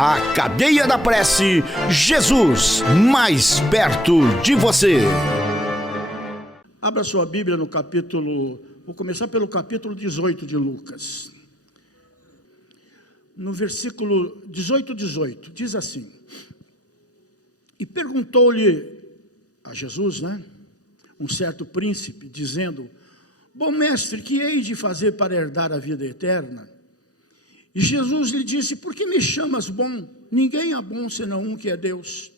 A Cadeia da Prece, Jesus, mais perto de você. Abra sua Bíblia no capítulo, vou começar pelo capítulo 18 de Lucas. No versículo 18, diz assim: e perguntou-lhe a Jesus, um certo príncipe, dizendo: bom mestre, que hei de fazer para herdar a vida eterna? E Jesus lhe disse: por que me chamas bom? Ninguém é bom senão um, que é Deus.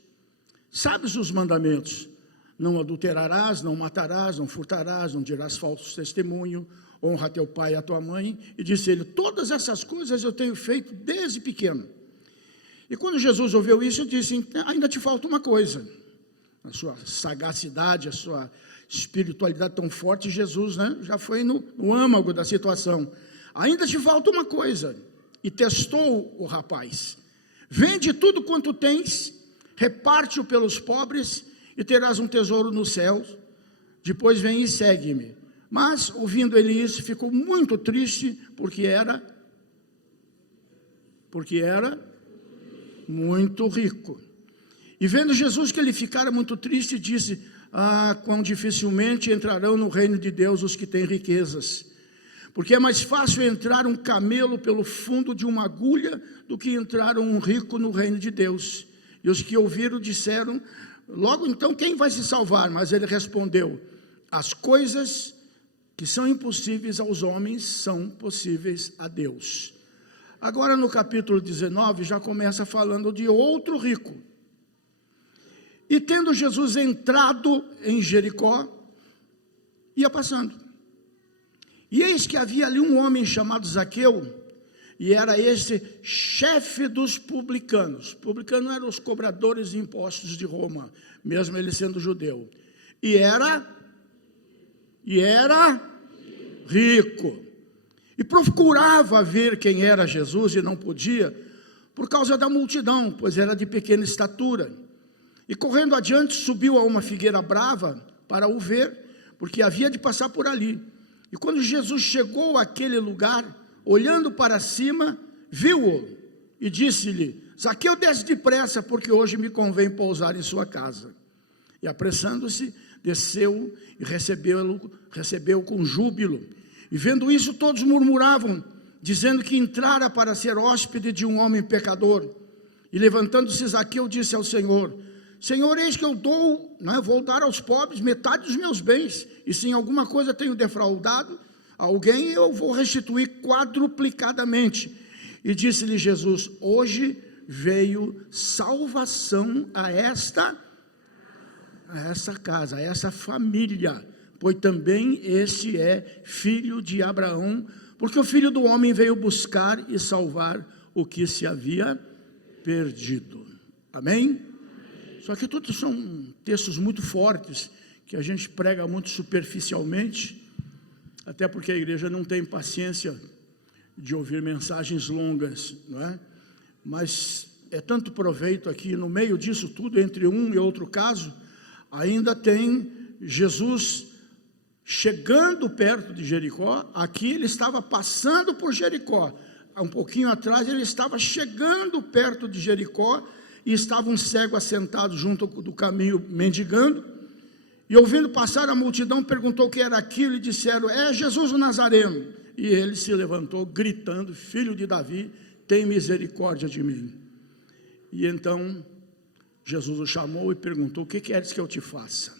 Sabes os mandamentos: não adulterarás, não matarás, não furtarás, não dirás falso testemunho, honra teu pai e a tua mãe. E disse ele: todas essas coisas eu tenho feito desde pequeno. E quando Jesus ouviu isso, disse: ainda te falta uma coisa. A sua sagacidade, a sua espiritualidade tão forte, Jesus já foi no âmago da situação. Ainda te falta uma coisa. E testou o rapaz: vende tudo quanto tens, reparte-o pelos pobres, e terás um tesouro no céu. Depois vem e segue-me. Mas, ouvindo ele isso, ficou muito triste, porque era muito rico. E vendo Jesus que ele ficara muito triste, disse: quão dificilmente entrarão no reino de Deus os que têm riquezas. Porque é mais fácil entrar um camelo pelo fundo de uma agulha do que entrar um rico no reino de Deus. E os que ouviram disseram: logo então, quem vai se salvar? Mas ele respondeu: as coisas que são impossíveis aos homens são possíveis a Deus. Agora no capítulo 19 já começa falando de outro rico. E tendo Jesus entrado em Jericó, ia passando. E eis que havia ali um homem chamado Zaqueu, e era esse chefe dos publicanos. Publicanos eram os cobradores de impostos de Roma, mesmo ele sendo judeu. E era rico. E procurava ver quem era Jesus e não podia, por causa da multidão, pois era de pequena estatura. E correndo adiante, subiu a uma figueira brava para o ver, porque havia de passar por ali. E quando Jesus chegou àquele lugar, olhando para cima, viu-o e disse-lhe: Zaqueu, desce depressa, porque hoje me convém pousar em sua casa. E apressando-se, desceu e recebeu com júbilo. E vendo isso, todos murmuravam, dizendo que entrara para ser hóspede de um homem pecador. E levantando-se Zaqueu, disse ao Senhor: Senhor, eis que eu vou dar aos pobres metade dos meus bens, e se em alguma coisa tenho defraudado alguém, eu vou restituir quadruplicadamente. E disse-lhe Jesus: hoje veio salvação a essa casa, a essa família, pois também este é filho de Abraão, porque o Filho do Homem veio buscar e salvar o que se havia perdido. Amém? Só que todos são textos muito fortes, que a gente prega muito superficialmente, até porque a igreja não tem paciência de ouvir mensagens longas, não é? Mas é tanto proveito aqui, no meio disso tudo, entre um e outro caso, ainda tem Jesus chegando perto de Jericó. Aqui ele estava passando por Jericó, um pouquinho atrás ele estava chegando perto de Jericó, e estava um cego assentado junto do caminho, mendigando, e ouvindo passar a multidão, perguntou o que era aquilo, e disseram: é Jesus o Nazareno. E ele se levantou, gritando: filho de Davi, tem misericórdia de mim. E então Jesus o chamou e perguntou: o que queres que eu te faça?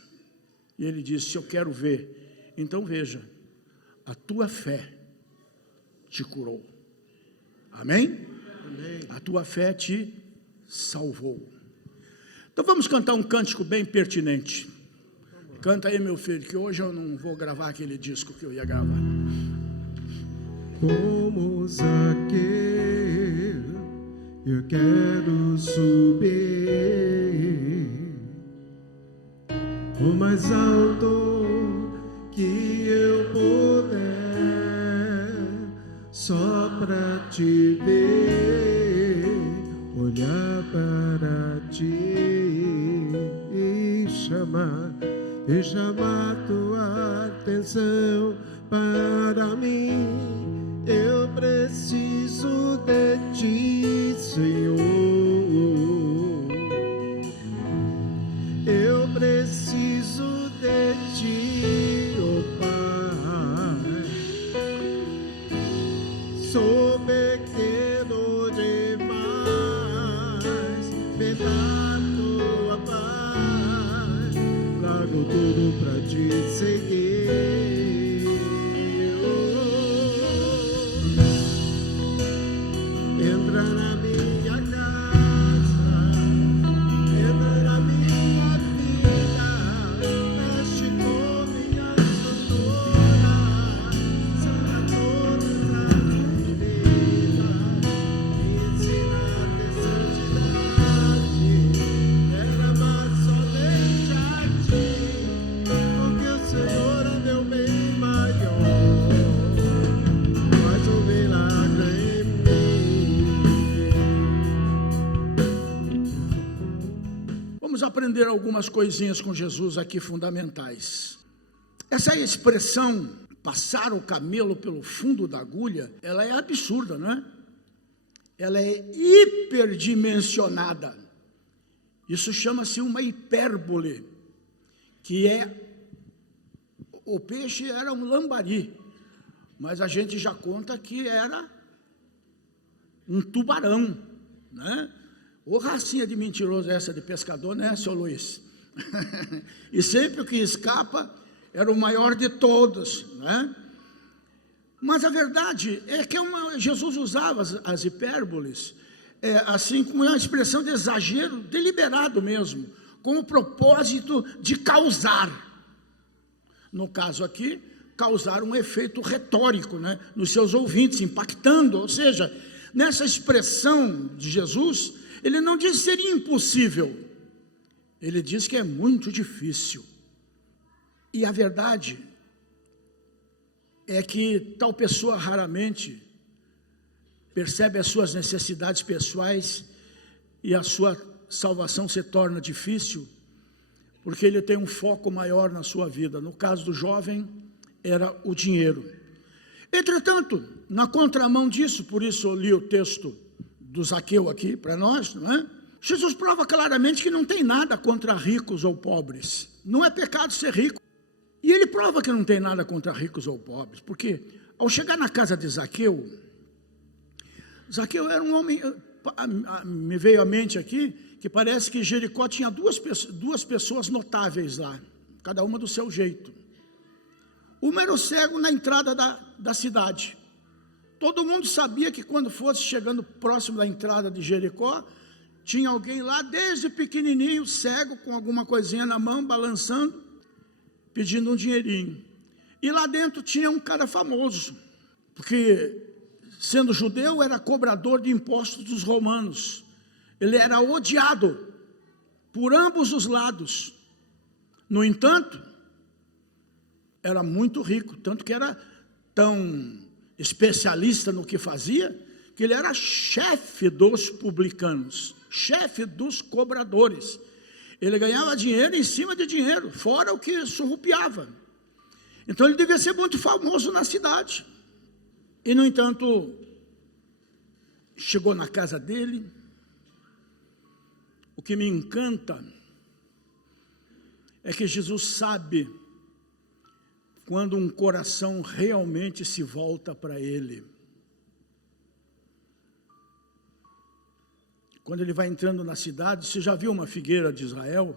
E ele disse: eu quero ver. Então veja, a tua fé te curou. Amém? Amém. A tua fé te salvou. Então vamos cantar um cântico bem pertinente. Canta aí, meu filho, que hoje eu não vou gravar aquele disco que eu ia gravar. Como Zaqueu, eu quero subir o mais alto que eu puder, só para te ver, olhar para ti e chamar tua atenção para mim. Eu preciso de ti, Senhor. vamos aprender algumas coisinhas com Jesus aqui fundamentais. Essa expressão, passar o camelo pelo fundo da agulha, ela é absurda, não é? Ela é hiperdimensionada. Isso chama-se uma hipérbole, que é, o peixe era um lambari, mas a gente já conta que era um tubarão, né? Ô racinha de mentiroso essa de pescador, né, seu Luiz? E sempre o que escapa era o maior de todos, né? Mas a verdade é que Jesus usava as hipérboles, assim, com uma expressão de exagero deliberado mesmo, com o propósito de causar. No caso aqui, causar um efeito retórico, né, nos seus ouvintes, impactando. Ou seja, nessa expressão de Jesus, ele não diz que seria impossível, ele diz que é muito difícil. E a verdade é que tal pessoa raramente percebe as suas necessidades pessoais e a sua salvação se torna difícil, porque ele tem um foco maior na sua vida. No caso do jovem, era o dinheiro. Entretanto, na contramão disso, por isso eu li o texto do Zaqueu aqui para nós, não é? Jesus prova claramente que não tem nada contra ricos ou pobres. Não é pecado ser rico. E ele prova que não tem nada contra ricos ou pobres, porque ao chegar na casa de Zaqueu, Zaqueu era um homem, me veio à mente aqui, que parece que Jericó tinha duas pessoas notáveis lá, cada uma do seu jeito. Uma era o cego na entrada da cidade. Todo mundo sabia que quando fosse chegando próximo da entrada de Jericó, tinha alguém lá, desde pequenininho, cego, com alguma coisinha na mão, balançando, pedindo um dinheirinho. E lá dentro tinha um cara famoso, porque, sendo judeu, era cobrador de impostos dos romanos. Ele era odiado por ambos os lados. No entanto, era muito rico, tanto que era tão especialista no que fazia, que ele era chefe dos publicanos, chefe dos cobradores. Ele ganhava dinheiro em cima de dinheiro, fora o que surrupiava. Então ele devia ser muito famoso na cidade. E no entanto, chegou na casa dele. O que me encanta é que Jesus sabe quando um coração realmente se volta para ele. Quando ele vai entrando na cidade, você já viu uma figueira de Israel?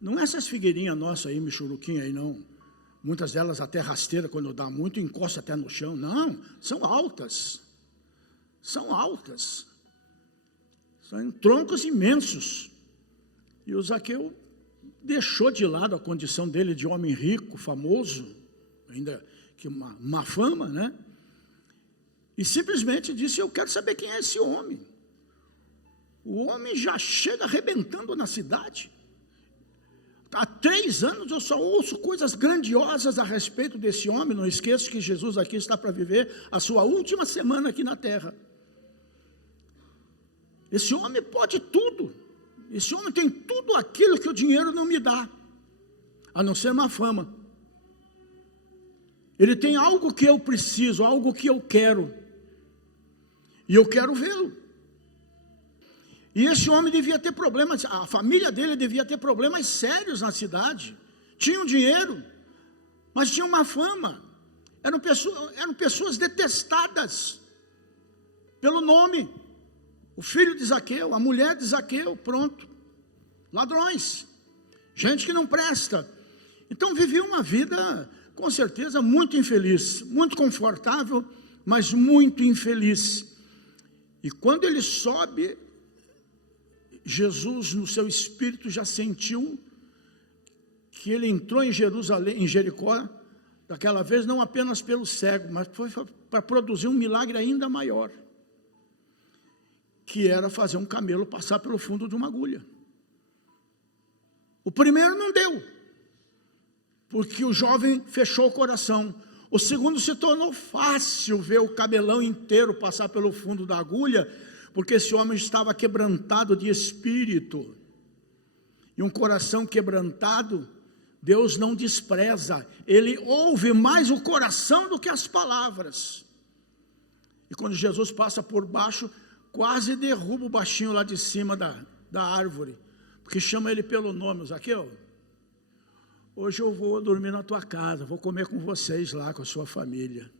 Não é essas figueirinhas nossas aí, michuruquinha aí não. Muitas delas até rasteira, quando dá muito, encosta até no chão. Não, são altas. São altas. São troncos imensos. E o Zaqueu deixou de lado a condição dele de homem rico, famoso, ainda que uma má fama, né? E simplesmente disse: eu quero saber quem é esse homem. O homem já chega arrebentando na cidade. Há 3 anos eu só ouço coisas grandiosas a respeito desse homem. Não esqueça que Jesus aqui está para viver a sua última semana aqui na terra. Esse homem pode tudo. Esse homem tem tudo aquilo que o dinheiro não me dá, a não ser uma fama. Ele tem algo que eu preciso, algo que eu quero, e eu quero vê-lo. E esse homem devia ter problemas, a família dele devia ter problemas sérios na cidade. Tinham dinheiro, mas tinham uma fama. Eram pessoas detestadas pelo nome. O filho de Zaqueu, a mulher de Zaqueu, pronto. Ladrões, gente que não presta. Então vivia uma vida, com certeza, muito infeliz, muito confortável, mas muito infeliz. E quando ele sobe, Jesus, no seu espírito, já sentiu que ele entrou em Jerusalém, em Jericó, daquela vez, não apenas pelo cego, mas foi para produzir um milagre ainda maior, que era fazer um camelo passar pelo fundo de uma agulha. O primeiro não deu, porque o jovem fechou o coração. O segundo se tornou fácil ver o camelão inteiro passar pelo fundo da agulha, porque esse homem estava quebrantado de espírito. E um coração quebrantado, Deus não despreza. Ele ouve mais o coração do que as palavras. E quando Jesus passa por baixo, quase derruba o baixinho lá de cima da árvore, porque chama ele pelo nome. Zaqueu, hoje eu vou dormir na tua casa, vou comer com vocês lá, com a sua família.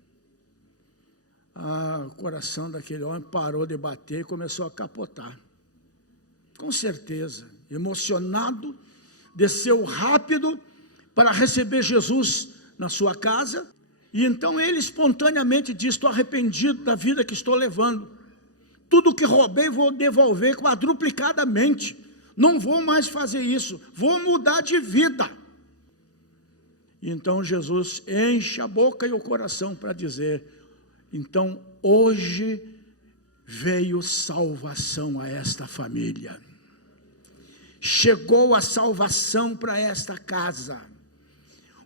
O coração daquele homem parou de bater e começou a capotar. Com certeza, emocionado, desceu rápido para receber Jesus na sua casa. E então ele espontaneamente diz: estou arrependido da vida que estou levando. Tudo que roubei vou devolver quadruplicadamente. Não vou mais fazer isso, vou mudar de vida. E então Jesus enche a boca e o coração para dizer: então hoje veio salvação a esta família. Chegou a salvação para esta casa.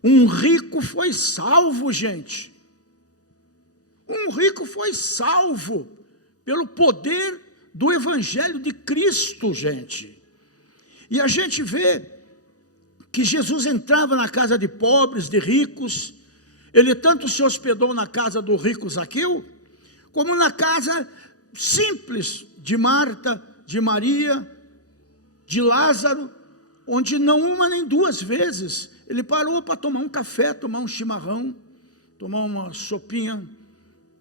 Um rico foi salvo, gente. Um rico foi salvo pelo poder do Evangelho de Cristo, gente. E a gente vê que Jesus entrava na casa de pobres, de ricos. Ele tanto se hospedou na casa do rico Zaqueu, como na casa simples de Marta, de Maria, de Lázaro, onde não uma nem duas vezes ele parou para tomar um café, tomar um chimarrão, tomar uma sopinha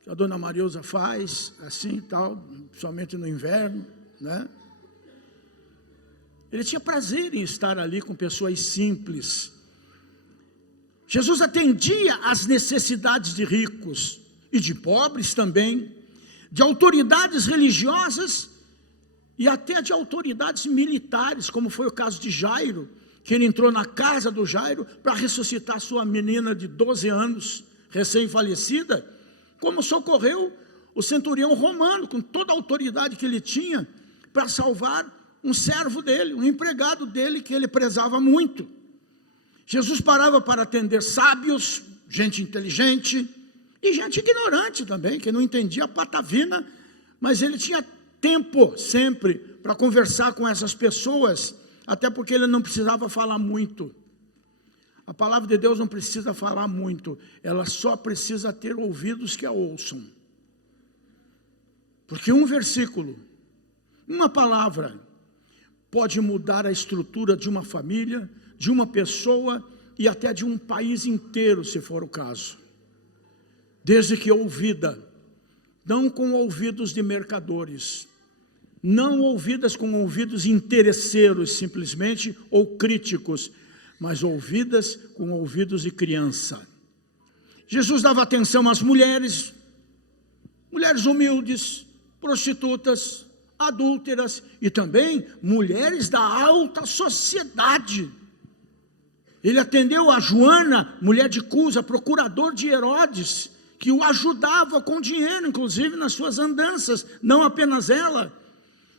que a dona Mariusa faz, assim e tal, somente no inverno, né? Ele tinha prazer em estar ali com pessoas simples. Jesus atendia às necessidades de ricos e de pobres também, de autoridades religiosas e até de autoridades militares, como foi o caso de Jairo, que ele entrou na casa do Jairo para ressuscitar sua menina de 12 anos, recém-falecida, como socorreu o centurião romano, com toda a autoridade que ele tinha, para salvar um servo dele, um empregado dele, que ele prezava muito. Jesus parava para atender sábios, gente inteligente, e gente ignorante também, que não entendia a patavina, mas ele tinha tempo sempre para conversar com essas pessoas, até porque ele não precisava falar muito. A palavra de Deus não precisa falar muito, ela só precisa ter ouvidos que a ouçam. Porque um versículo, uma palavra, pode mudar a estrutura de uma família, de uma pessoa e até de um país inteiro, se for o caso. Desde que ouvida, não com ouvidos de mercadores, não ouvidas com ouvidos interesseiros simplesmente, ou críticos, mas ouvidas com ouvidos de criança. Jesus dava atenção às mulheres, mulheres humildes, prostitutas, adúlteras e também mulheres da alta sociedade. Ele atendeu a Joana, mulher de Cusa, procurador de Herodes, que o ajudava com dinheiro, inclusive nas suas andanças, não apenas ela,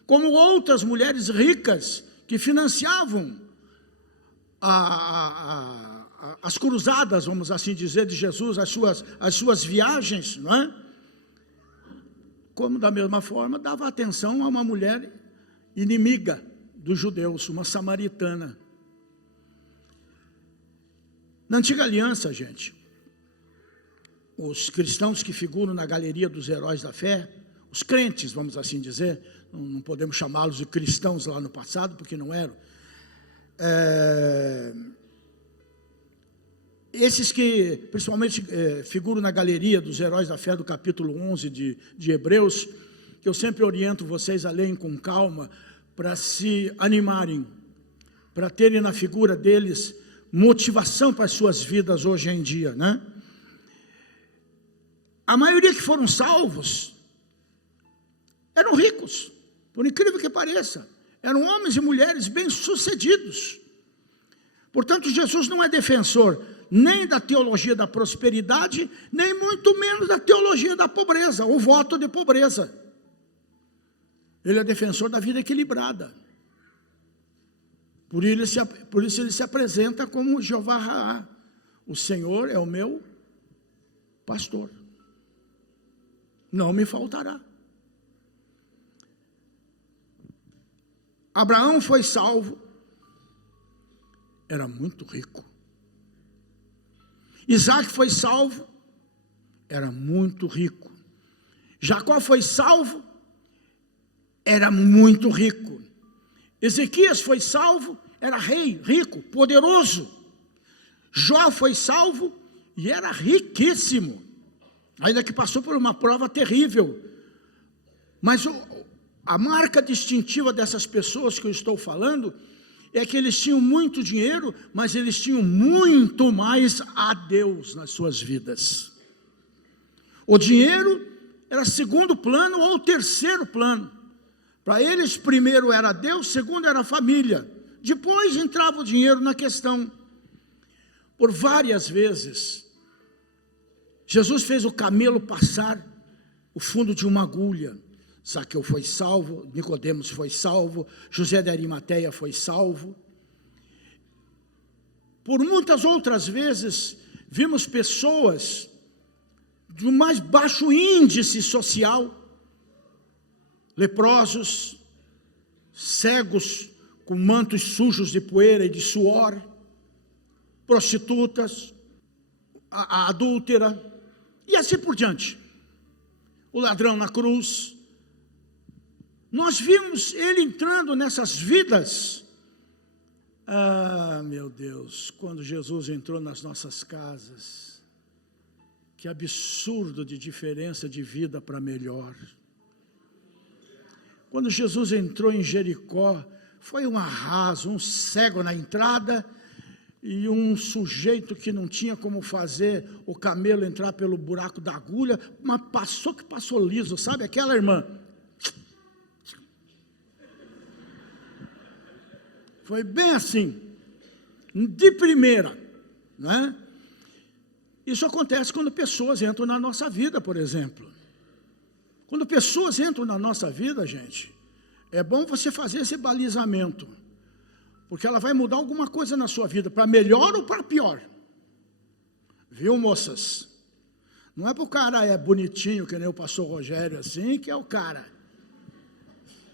como outras mulheres ricas que financiavam as cruzadas, vamos assim dizer, de Jesus, as suas viagens, não é? Como da mesma forma dava atenção a uma mulher inimiga dos judeus, uma samaritana. Na antiga aliança, gente, os cristãos que figuram na galeria dos heróis da fé, os crentes, vamos assim dizer, não podemos chamá-los de cristãos lá no passado, porque não eram. Esses que principalmente figuram na galeria dos heróis da fé do capítulo 11 de Hebreus, que eu sempre oriento vocês a lerem com calma, para se animarem, para terem na figura deles motivação para as suas vidas hoje em dia, né? A maioria que foram salvos eram ricos, por incrível que pareça, eram homens e mulheres bem-sucedidos. Portanto, Jesus não é defensor nem da teologia da prosperidade, nem muito menos da teologia da pobreza, o voto de pobreza. Ele é defensor da vida equilibrada. Por isso ele se apresenta como Jeová Raá. O Senhor é o meu pastor, não me faltará. Abraão foi salvo, era muito rico. Isaac foi salvo, era muito rico. Jacó foi salvo, era muito rico. Ezequias foi salvo, era rei, rico, poderoso. Jó foi salvo e era riquíssimo, ainda que passou por uma prova terrível. Mas a marca distintiva dessas pessoas que eu estou falando é que eles tinham muito dinheiro, mas eles tinham muito mais a Deus nas suas vidas. O dinheiro era segundo plano ou terceiro plano. Para eles, primeiro era Deus, segundo era a família. Depois entrava o dinheiro na questão. Por várias vezes, Jesus fez o camelo passar o fundo de uma agulha. Zaqueu foi salvo, Nicodemos foi salvo, José de Arimateia foi salvo. Por muitas outras vezes, vimos pessoas do mais baixo índice social, leprosos, cegos com mantos sujos de poeira e de suor, prostitutas, a adúltera, e assim por diante. O ladrão na cruz. Nós vimos ele entrando nessas vidas. Ah, meu Deus, quando Jesus entrou nas nossas casas, que absurdo de diferença de vida para melhor. Quando Jesus entrou em Jericó, foi um arraso, um cego na entrada e um sujeito que não tinha como fazer o camelo entrar pelo buraco da agulha, mas passou liso, sabe aquela irmã? Foi bem assim, de primeira, né? Isso acontece quando pessoas entram na nossa vida, por exemplo. Quando pessoas entram na nossa vida, gente, é bom você fazer esse balizamento, porque ela vai mudar alguma coisa na sua vida, para melhor ou para pior. Viu, moças? Não é para o cara é bonitinho, que nem o pastor Rogério assim, que é o cara.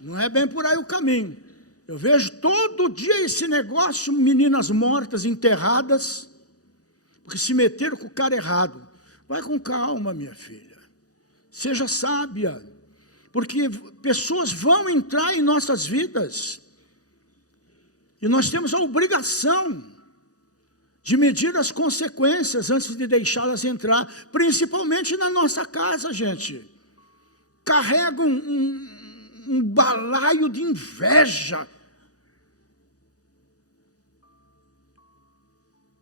Não é bem por aí o caminho. Eu vejo todo dia esse negócio, meninas mortas, enterradas, porque se meteram com o cara errado. Vai com calma, minha filha. Seja sábia, porque pessoas vão entrar em nossas vidas, e nós temos a obrigação de medir as consequências antes de deixá-las entrar, principalmente na nossa casa, gente. Carrega um balaio de inveja.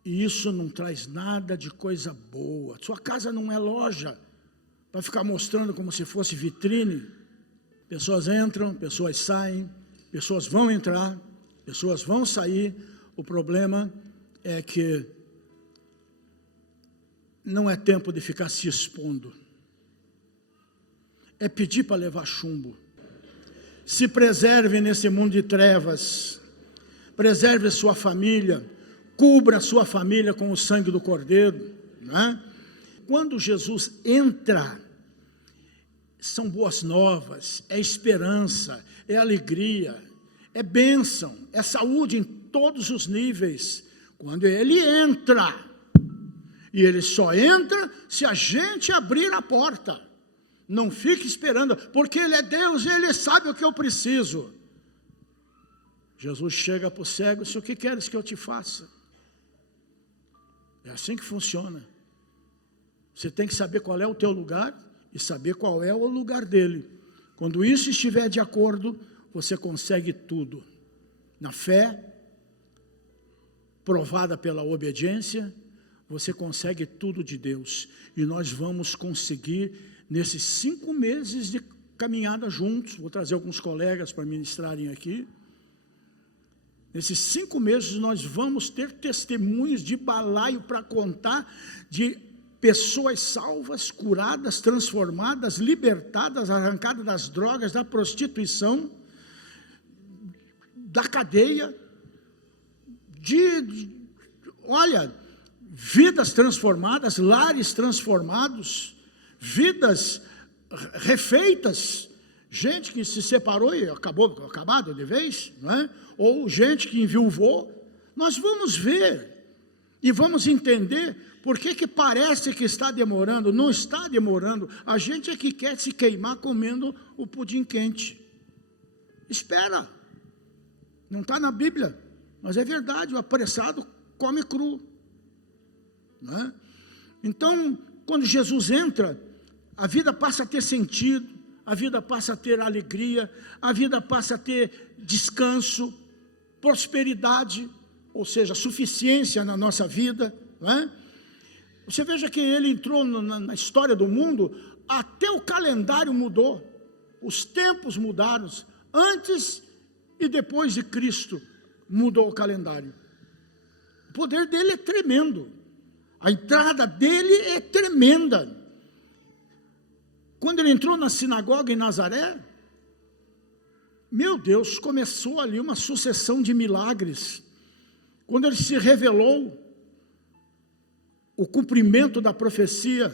E isso não traz nada de coisa boa. Sua casa não é loja para ficar mostrando como se fosse vitrine. Pessoas entram, pessoas saem, pessoas vão entrar, pessoas vão sair. O problema é que não é tempo de ficar se expondo. É pedir para levar chumbo. Se preserve nesse mundo de trevas. Preserve a sua família. Cubra a sua família com o sangue do Cordeiro, né? Quando Jesus entra, são boas novas, é esperança, é alegria, é bênção, é saúde em todos os níveis. Quando ele entra, e ele só entra se a gente abrir a porta. Não fique esperando, porque ele é Deus, ele sabe o que eu preciso. Jesus chega para o cego e diz: o que queres que eu te faça? É assim que funciona. Você tem que saber qual é o teu lugar e saber qual é o lugar dele. Quando isso estiver de acordo, você consegue tudo. Na fé, provada pela obediência, você consegue tudo de Deus. E nós vamos conseguir, nesses 5 meses de caminhada juntos, vou trazer alguns colegas para ministrarem aqui. Nesses 5 meses nós vamos ter testemunhos de balaio para contar, de pessoas salvas, curadas, transformadas, libertadas, arrancadas das drogas, da prostituição, da cadeia, olha, vidas transformadas, lares transformados, vidas refeitas, gente que se separou e acabado de vez, não é? Ou gente que enviuvou, nós vamos ver e vamos entender por que parece que está demorando. Não está demorando, a gente é que quer se queimar comendo o pudim quente. Espera, não está na Bíblia, mas é verdade, o apressado come cru, não é? Então, quando Jesus entra, a vida passa a ter sentido, a vida passa a ter alegria, a vida passa a ter descanso, prosperidade, ou seja, suficiência na nossa vida, não é? Você veja que ele entrou na história do mundo, até o calendário mudou, os tempos mudaram, antes e depois de Cristo mudou o calendário. O poder dele é tremendo, a entrada dele é tremenda. Quando ele entrou na sinagoga em Nazaré, meu Deus, começou ali uma sucessão de milagres. Quando ele se revelou, o cumprimento da profecia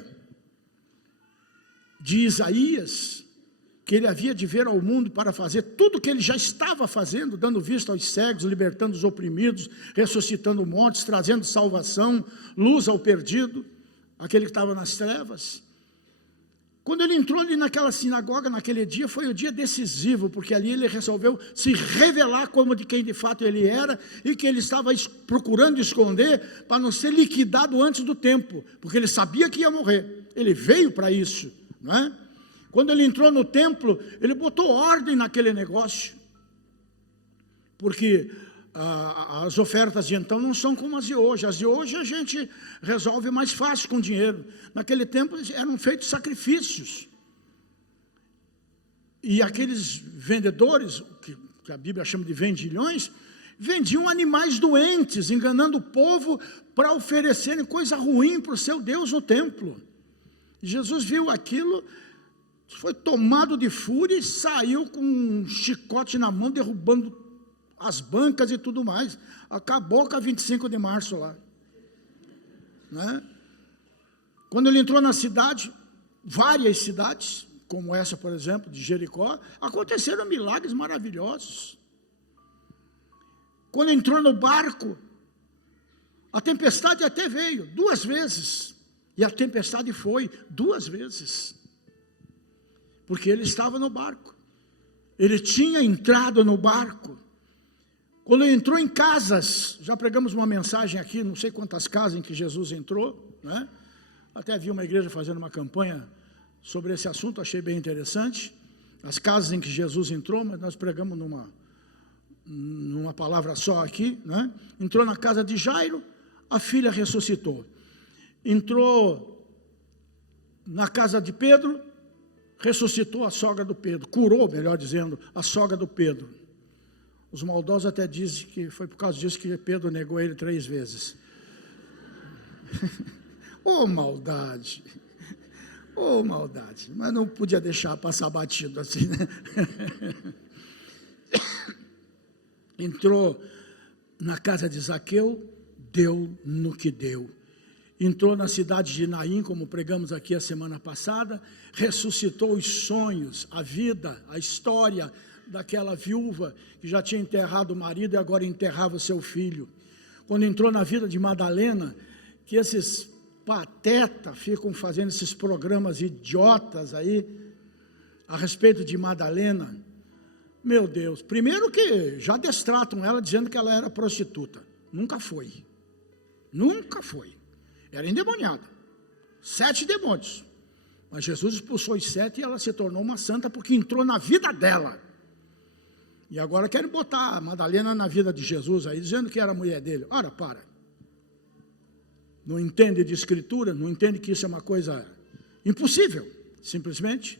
de Isaías, que ele havia de vir ao mundo para fazer tudo o que ele já estava fazendo, dando vista aos cegos, libertando os oprimidos, ressuscitando mortos, trazendo salvação, luz ao perdido, aquele que estava nas trevas. Quando ele entrou ali naquela sinagoga, naquele dia, foi o dia decisivo, porque ali ele resolveu se revelar como de quem de fato ele era, e que ele estava procurando esconder, para não ser liquidado antes do tempo, porque ele sabia que ia morrer, ele veio para isso, não é? Quando ele entrou no templo, ele botou ordem naquele negócio, porque as ofertas de então não são como as de hoje a gente resolve mais fácil com dinheiro. Naquele tempo eram feitos sacrifícios, e aqueles vendedores, que a Bíblia chama de vendilhões, vendiam animais doentes, enganando o povo para oferecerem coisa ruim para o seu Deus no templo. Jesus viu aquilo, foi tomado de fúria e saiu com um chicote na mão, derrubando as bancas e tudo mais. Acabou com a 25 de março lá, né? Quando ele entrou na cidade, várias cidades, como essa, por exemplo, de Jericó, aconteceram milagres maravilhosos. Quando entrou no barco, a tempestade até veio 2 vezes, e a tempestade foi 2 vezes, porque ele estava no barco, ele tinha entrado no barco. Quando ele entrou em casas, já pregamos uma mensagem aqui, não sei quantas casas em que Jesus entrou, né? Até vi uma igreja fazendo uma campanha sobre esse assunto, achei bem interessante, as casas em que Jesus entrou, mas nós pregamos numa palavra só aqui, né? Entrou na casa de Jairo, a filha ressuscitou. Entrou na casa de Pedro, ressuscitou a sogra do Pedro, curou, melhor dizendo, a sogra do Pedro. Os maldosos até dizem que foi por causa disso que Pedro negou ele 3 vezes. Oh, maldade! Oh, maldade! Mas não podia deixar passar batido assim, né? Entrou na casa de Zaqueu, deu no que deu. Entrou na cidade de Naim, como pregamos aqui a semana passada, ressuscitou os sonhos, a vida, a história daquela viúva que já tinha enterrado o marido e agora enterrava o seu filho. Quando entrou na vida de Madalena, que esses patetas ficam fazendo esses programas idiotas aí, a respeito de Madalena, meu Deus, primeiro que já destratam ela dizendo que ela era prostituta, nunca foi, era endemoniada, 7 demônios, mas Jesus expulsou os 7 e ela se tornou uma santa porque entrou na vida dela. E agora querem botar a Madalena na vida de Jesus aí, dizendo que era a mulher dele. Ora, para. Não entende de escritura, não entende que isso é uma coisa impossível, simplesmente.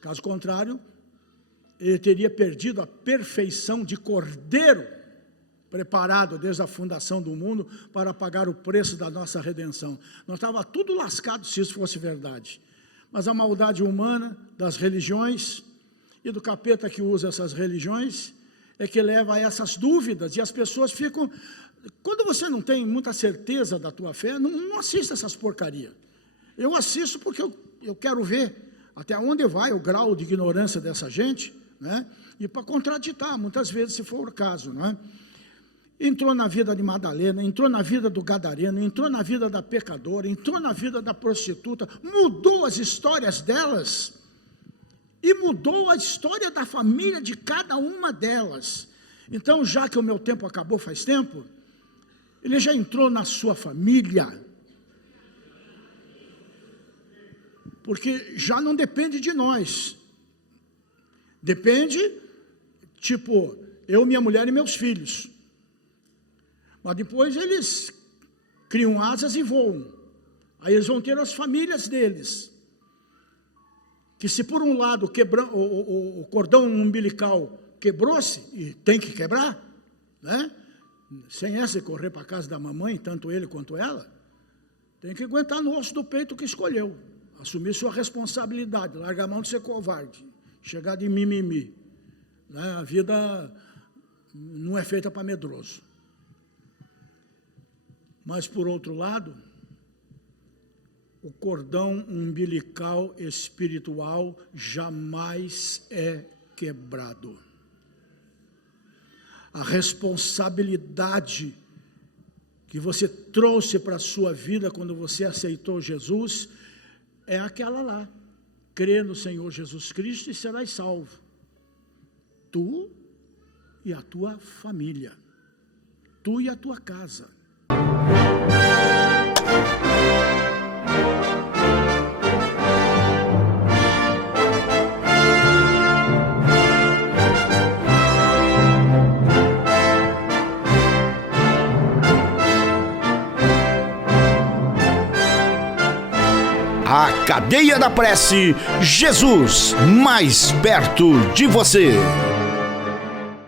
Caso contrário, ele teria perdido a perfeição de cordeiro, preparado desde a fundação do mundo para pagar o preço da nossa redenção. Nós estava tudo lascado se isso fosse verdade. Mas a maldade humana das religiões e do capeta que usa essas religiões é que leva a essas dúvidas, e as pessoas ficam, quando você não tem muita certeza da tua fé, não assista essas porcarias. Eu assisto porque eu quero ver até onde vai o grau de ignorância dessa gente, né? E para contraditar, muitas vezes, se for o caso, não é? entrou na vida de Madalena, entrou na vida do gadareno, entrou na vida da pecadora, entrou na vida da prostituta, mudou as histórias delas e mudou a história da família de cada uma delas. Então, já que o meu tempo acabou faz tempo, ele já entrou na sua família, porque já não depende de nós, depende, tipo, eu, minha mulher e meus filhos. Mas depois eles criam asas e voam. Aí eles vão ter as famílias deles. Que se por um lado o cordão umbilical quebrou-se, e tem que quebrar, né? Sem essa de correr para a casa da mamãe, tanto ele quanto ela, tem que aguentar no osso do peito que escolheu. Assumir sua responsabilidade, largar a mão de ser covarde, chegar de mimimi. Né? A vida não é feita para medroso. Mas, por outro lado, o cordão umbilical espiritual jamais é quebrado. A responsabilidade que você trouxe para a sua vida quando você aceitou Jesus é aquela lá. Crê no Senhor Jesus Cristo e serás salvo. Tu e a tua família. Tu e a tua casa. A Cadeia da Prece, Jesus mais perto de você.